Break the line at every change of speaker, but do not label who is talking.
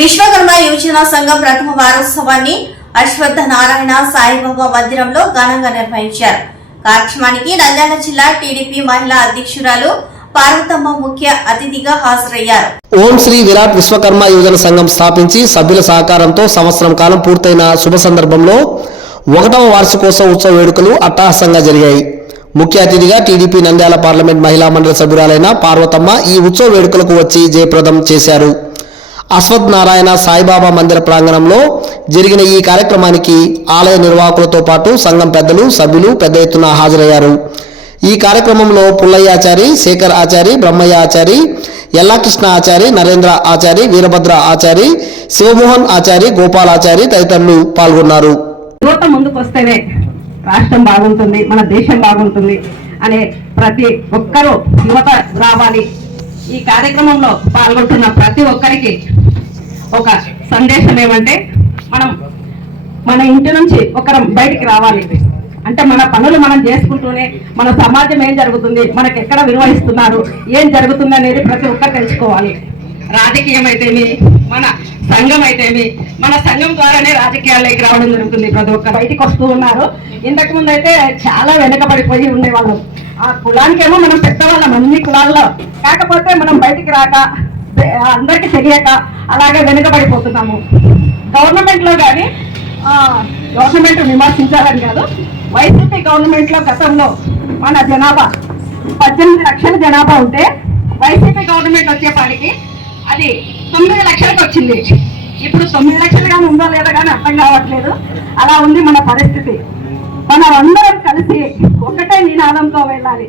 విశ్వకర్మ యువజన సంఘం ప్రథమ వారోత్సవాన్ని అశ్వత్థ నారాయణ సాయిబాబా మందిరంలో ఘనంగా నిర్వహించారు. కార్యక్రమానికి నంద్యాల జిల్లా టీడీపీ మహిళా అధ్యక్షురాలు పార్వతమ్మ ముఖ్య అతిథిగా హాజరయ్యారు.
ఓం శ్రీ విరాట్ విశ్వకర్మ యువజన సంఘం స్థాపించి సభ్యుల సహకారంతో సంవత్సరం కాలం పూర్తయిన శుభ సందర్భంలో ఒకటవ వార్షికోత్సవ ఉత్సవ వేడుకలు అట్టహాసంగా జరిగాయి. ముఖ్య అతిథిగా టీడీపీ నంద్యాల పార్లమెంట్ మహిళా మండలి సభ్యురాలైన పార్వతమ్మ ఈ ఉత్సవ వేడుకలకు వచ్చి జయప్రదం చేశారు. అశ్వత్ నారాయణ సాయిబాబా మందిర ప్రాంగణంలో జరిగిన ఈ కార్యక్రమానికి ఆలయ నిర్వాహకులతో పాటు సంఘం పెద్దలు సభ్యులు పెద్ద ఎత్తున హాజరయ్యారు. ఈ కార్యక్రమంలో పుల్లయ్యాచారి శేఖర్ ఆచారి బ్రహ్మయ్య ఆచారి ఎల్లాకృష్ణ ఆచారి నరేంద్ర ఆచారి వీరభద్ర ఆచారి శివమోహన్ ఆచారి గోపాలాచారి తదితరులు పాల్గొన్నారు.
యువత ముందుకు వస్తేనే రాష్ట్రం బాగుంటుంది మన దేశం బాగుంటుంది అనే ప్రతి ఒక్కరూ యువత రావాలి. ఈ కార్యక్రమంలో పాల్గొంటున్న ప్రతి ఒక్కరికి ఒక సందేశం ఏమంటే మనం మన ఇంటి నుంచి ఒకరం బయటికి రావాలి. అంటే మన పనులు మనం చేసుకుంటూనే మన సమాజం ఏం జరుగుతుంది? మనకి ఎక్కడ విలువ ఇస్తున్నారు? ఏం జరుగుతుంది అనేది ప్రతి ఒక్కరు తెలుసుకోవాలి. రాజకీయం అయితేమి మన సంఘం అయితేమి మన సంఘం ద్వారానే రాజకీయాల్లోకి రావడం జరుగుతుంది ప్రతి ఒక్క బయటికి వస్తూ ఉన్నారు. ఇంతకు ముందు అయితే చాలా వెనకబడిపోయి ఉండేవాళ్ళం. ఆ కులానికేమో మనం పెద్దవాళ్ళం అన్ని కులాల్లో. కాకపోతే మనం బయటికి రాక అందరికీ తెలియక అలాగే వెనుకబడిపోతున్నాము. గవర్నమెంట్లో కానీ గవర్నమెంట్ విమర్శించాలని కాదు వైసీపీ గవర్నమెంట్లో గతంలో మన జనాభా పద్దెనిమిది లక్షల జనాభా ఉంటే వైసీపీ గవర్నమెంట్ వచ్చేపాటికి అది తొమ్మిది లక్షలకు వచ్చింది. ఇప్పుడు తొమ్మిది లక్షలు కానీ ఉందో లేదో కానీ అర్థం కావట్లేదు. అలా ఉంది మన పరిస్థితి. మనం అందరం కలిసి ఒకటే నినాదంతో వెళ్ళాలి.